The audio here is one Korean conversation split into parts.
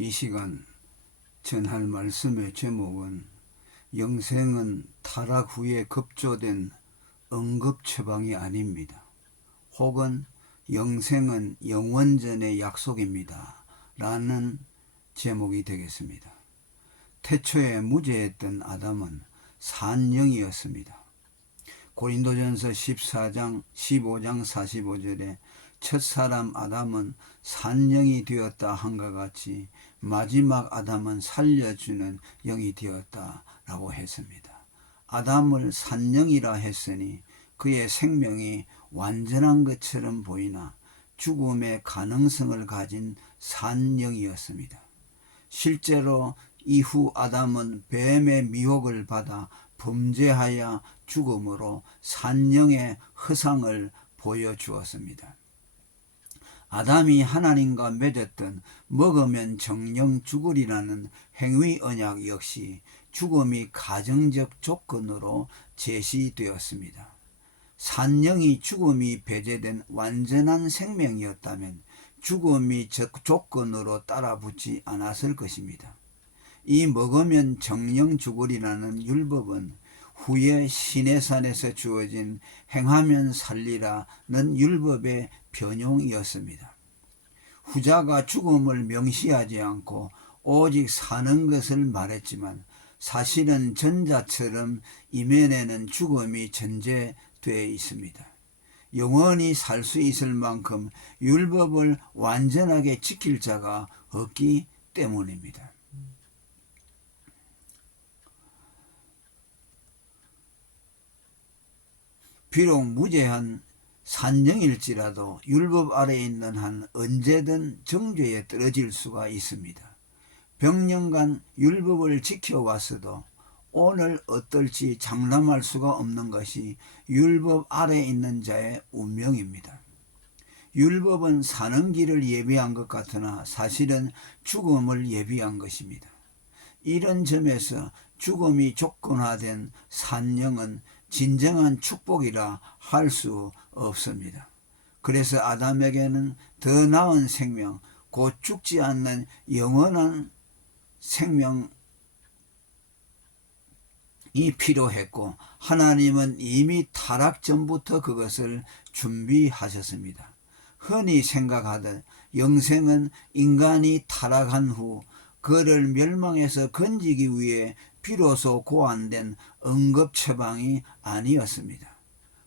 이 시간 전할 말씀의 제목은 영생은 타락 후에 급조된 응급 처방이 아닙니다. 혹은 영생은 영원전의 약속입니다. 라는 제목이 되겠습니다. 태초에 무죄했던 아담은 산영이었습니다. 고린도전서 14장 15장 45절에 첫사람 아담은 산영이 되었다 한과 같이 마지막 아담은 살려주는 영이 되었다 라고 했습니다. 아담을 산영이라 했으니 그의 생명이 완전한 것처럼 보이나 죽음의 가능성을 가진 산영이었습니다. 실제로 이후 아담은 뱀의 미혹을 받아 범죄하여 죽음으로 산영의 허상을 보여주었습니다. 아담이 하나님과 맺었던 먹으면 정령 죽으리라는 행위 언약 역시 죽음이 가정적 조건으로 제시되었습니다. 산영이 죽음이 배제된 완전한 생명이었다면 죽음이 조건으로 따라붙지 않았을 것입니다. 이 먹으면 정령 죽으리라는 율법은 후에 시내산에서 주어진 행하면 살리라는 율법의 변용이었습니다. 후자가 죽음을 명시하지 않고 오직 사는 것을 말했지만 사실은 전자처럼 이면에는 죽음이 전제되어 있습니다. 영원히 살 수 있을 만큼 율법을 완전하게 지킬 자가 없기 때문입니다. 비록 무죄한 산영일지라도 율법 아래에 있는 한 언제든 정죄에 떨어질 수가 있습니다. 백년간 율법을 지켜왔어도 오늘 어떨지 장담할 수가 없는 것이 율법 아래에 있는 자의 운명입니다. 율법은 사는 길을 예비한 것 같으나 사실은 죽음을 예비한 것입니다. 이런 점에서 죽음이 조건화된 산영은 진정한 축복이라 할 수 없습니다. 그래서 아담에게는 더 나은 생명, 곧 죽지 않는 영원한 생명이 필요했고 하나님은 이미 타락 전부터 그것을 준비하셨습니다. 흔히 생각하듯 영생은 인간이 타락한 후 그를 멸망에서 건지기 위해 비로소 고안된 응급처방이 아니었습니다.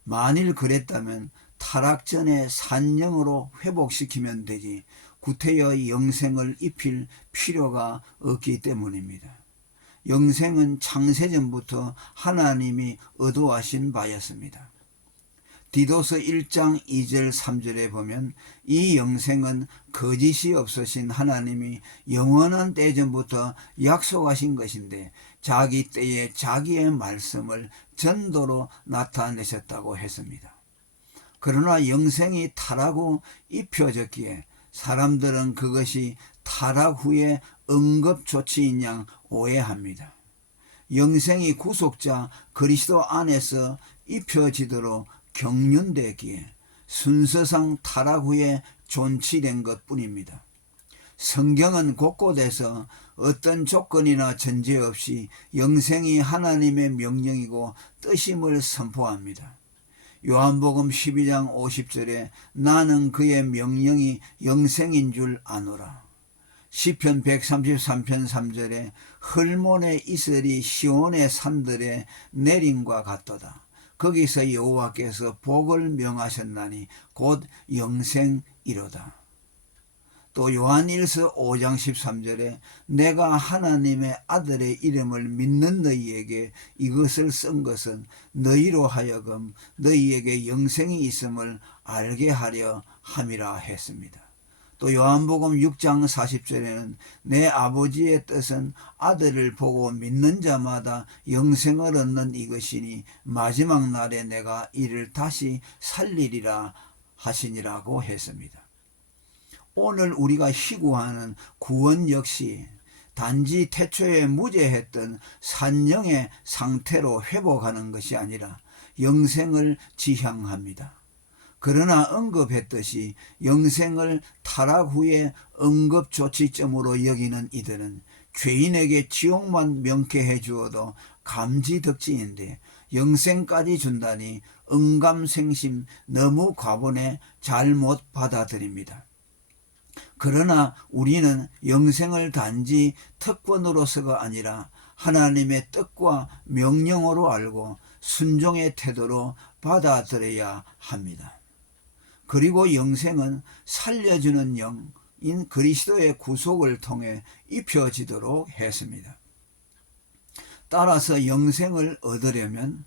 만일 그랬다면 타락 전에 산영으로 회복시키면 되지 구태여 영생을 입힐 필요가 없기 때문입니다. 영생은 창세전부터 하나님이 의도하신 바였습니다. 디도서 1장 2절 3절에 보면 이 영생은 거짓이 없으신 하나님이 영원한 때전부터 약속하신 것인데 자기 때에 자기의 말씀을 전도로 나타내셨다고 했습니다. 그러나 영생이 타락 후 입혀졌기에 사람들은 그것이 타락 후에 응급조치인 양 오해합니다. 영생이 구속자 그리스도 안에서 입혀지도록 경륜되기에 순서상 타락 후에 존치된 것뿐입니다. 성경은 곳곳에서 어떤 조건이나 전제 없이 영생이 하나님의 명령이고 뜻임을 선포합니다. 요한복음 12장 50절에 나는 그의 명령이 영생인 줄 아노라. 시편 133편 3절에 헐몬의 이슬이 시온의 산들에 내림과 같도다. 거기서 여호와께서 복을 명하셨나니 곧 영생이로다. 또 요한일서 5장 13절에 내가 하나님의 아들의 이름을 믿는 너희에게 이것을 쓴 것은 너희로 하여금 너희에게 영생이 있음을 알게 하려 함이라 했습니다. 또 요한복음 6장 40절에는 내 아버지의 뜻은 아들을 보고 믿는 자마다 영생을 얻는 이것이니 마지막 날에 내가 이를 다시 살리리라 하시니라고 했습니다. 오늘 우리가 희구하는 구원 역시 단지 태초에 무죄했던 산영의 상태로 회복하는 것이 아니라 영생을 지향합니다. 그러나 언급했듯이 영생을 타락 후에 응급조치점으로 여기는 이들은 죄인에게 지옥만 명쾌해 주어도 감지덕지인데 영생까지 준다니 응감생심 너무 과분해 잘못 받아들입니다. 그러나 우리는 영생을 단지 특권으로서가 아니라 하나님의 뜻과 명령으로 알고 순종의 태도로 받아들여야 합니다. 그리고 영생은 살려주는 영인 그리스도의 구속을 통해 입혀지도록 했습니다. 따라서 영생을 얻으려면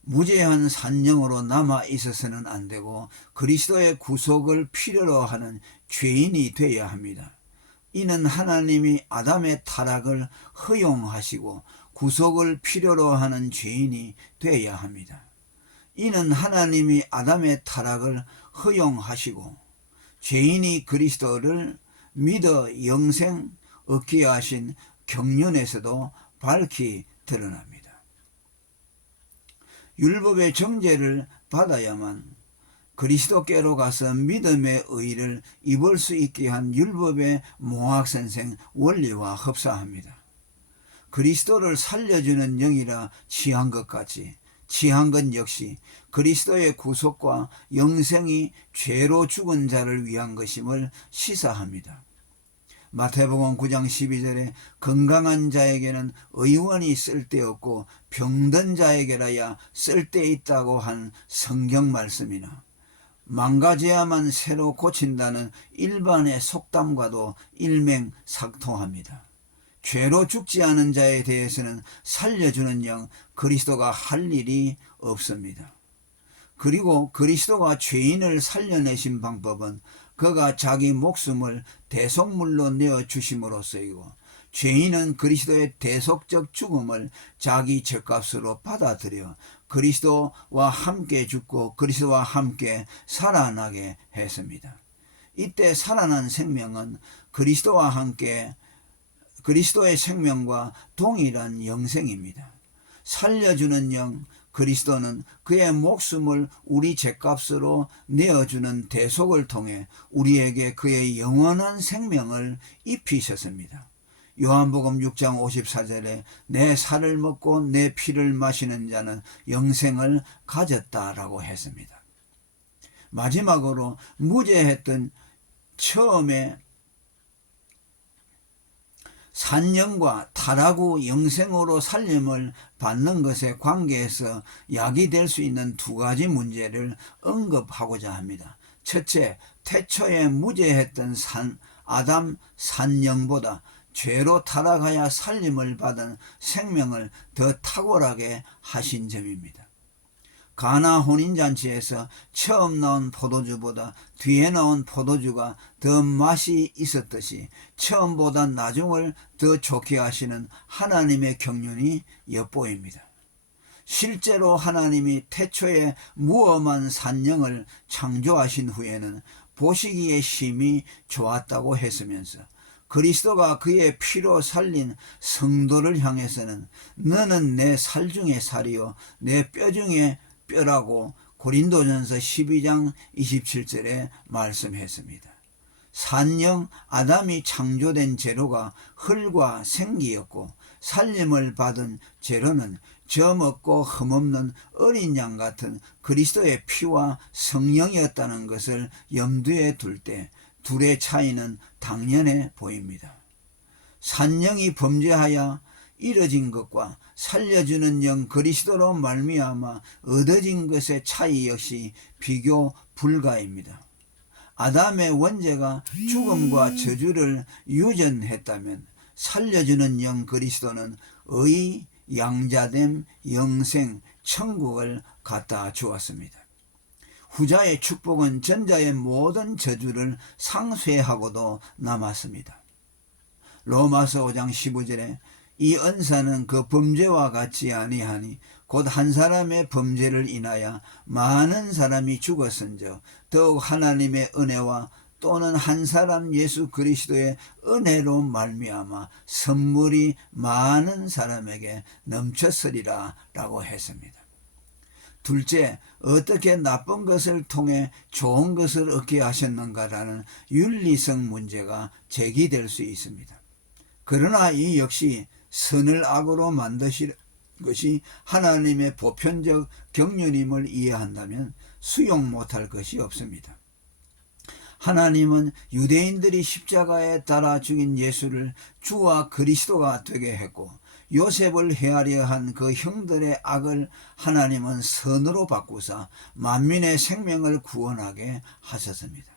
무죄한 산영으로 남아 있어서는 안 되고 그리스도의 구속을 필요로 하는 죄인이 되어야 합니다. 이는 하나님이 아담의 타락을 허용하시고 구속을 필요로 하는 죄인이 되어야 합니다. 이는 하나님이 아담의 타락을 허용하시고 죄인이 그리스도를 믿어 영생 얻게 하신 경륜에서도 밝히 드러납니다. 율법의 정죄를 받아야만 그리스도께로 가서 믿음의 의를 입을 수 있게 한 율법의 몽학선생 원리와 흡사합니다. 그리스도를 살려주는 영이라 취한 것 같이 취한 것 역시 그리스도의 구속과 영생이 죄로 죽은 자를 위한 것임을 시사합니다. 마태복음 9장 12절에 건강한 자에게는 의원이 쓸데없고 병든 자에게라야 쓸데있다고 한 성경 말씀이나 망가져야만 새로 고친다는 일반의 속담과도 일맹삭통합니다. 죄로 죽지 않은 자에 대해서는 살려주는 영 그리스도가 할 일이 없습니다. 그리고 그리스도가 죄인을 살려내신 방법은 그가 자기 목숨을 대속물로 내어주심으로써이고 죄인은 그리스도의 대속적 죽음을 자기 죗값으로 받아들여 그리스도와 함께 죽고 그리스도와 함께 살아나게 했습니다. 이때 살아난 생명은 그리스도와 함께 그리스도의 생명과 동일한 영생입니다. 살려주는 영 그리스도는 그의 목숨을 우리 죗값으로 내어주는 대속을 통해 우리에게 그의 영원한 생명을 입히셨습니다. 요한복음 6장 54절에 내 살을 먹고 내 피를 마시는 자는 영생을 가졌다라고 했습니다. 마지막으로 무죄했던 처음에 산영과 타락 후 영생으로 살림을 받는 것에 관계해서 야기될 수 있는 두 가지 문제를 언급하고자 합니다. 첫째, 태초에 무죄했던 아담 산영보다 죄로 타락하여 살림을 받은 생명을 더 탁월하게 하신 점입니다. 가나 혼인잔치에서 처음 나온 포도주보다 뒤에 나온 포도주가 더 맛이 있었듯이 처음보다 나중을 더 좋게 하시는 하나님의 경륜이 엿보입니다. 실제로 하나님이 태초에 무엄한 산영을 창조하신 후에는 보시기에 심히 좋았다고 했으면서 그리스도가 그의 피로 살린 성도를 향해서는 너는 내 살 중에 살이요 내 뼈 중에 뼈라고 고린도전서 12장 27절에 말씀했습니다. 산영 아담이 창조된 재료가 흙과 생기였고 살림을 받은 재료는 점 없고 흠없는 어린 양 같은 그리스도의 피와 성령이었다는 것을 염두에 둘 때 둘의 차이는 당연해 보입니다. 산영이 범죄하여 이뤄진 것과 살려주는 영 그리스도로 말미암아 얻어진 것의 차이 역시 비교 불가입니다. 아담의 원죄가 죽음과 저주를 유전했다면 살려주는 영 그리스도는 의, 양자됨, 영생, 천국을 갖다 주었습니다. 후자의 축복은 전자의 모든 저주를 상쇄하고도 남았습니다. 로마서 5장 15절에 이 은사는 그 범죄와 같지 아니하니 곧 한 사람의 범죄를 인하여 많은 사람이 죽었은즉 더욱 하나님의 은혜와 또는 한 사람 예수 그리스도의 은혜로 말미암아 선물이 많은 사람에게 넘쳤으리라 라고 했습니다. 둘째, 어떻게 나쁜 것을 통해 좋은 것을 얻게 하셨는가라는 윤리성 문제가 제기될 수 있습니다. 그러나 이 역시 선을 악으로 만드시는 것이 하나님의 보편적 경륜임을 이해한다면 수용 못할 것이 없습니다. 하나님은 유대인들이 십자가에 달아 죽인 예수를 주와 그리스도가 되게 했고, 요셉을 해하려 한 그 형들의 악을 하나님은 선으로 바꾸사 만민의 생명을 구원하게 하셨습니다.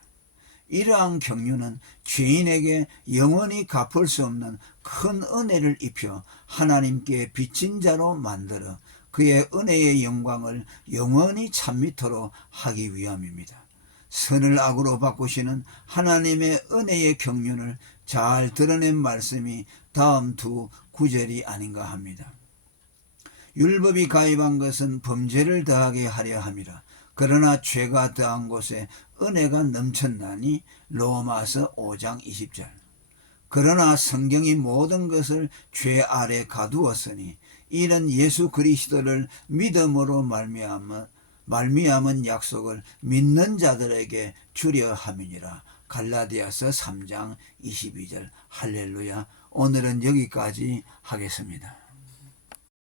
이러한 경륜은 죄인에게 영원히 갚을 수 없는 큰 은혜를 입혀 하나님께 빚진 자로 만들어 그의 은혜의 영광을 영원히 찬미토록 하기 위함입니다. 선을 악으로 바꾸시는 하나님의 은혜의 경륜을 잘 드러낸 말씀이 다음 두 구절이 아닌가 합니다. 율법이 가입한 것은 범죄를 더하게 하려 함이라. 그러나 죄가 더한 곳에 은혜가 넘쳤나니. 로마서 5장 20절. 그러나 성경이 모든 것을 죄 아래 가두었으니 이는 예수 그리스도를 믿음으로 말미암은 약속을 믿는 자들에게 주려 함이니라. 갈라디아서 3장 22절. 할렐루야. 오늘은 여기까지 하겠습니다.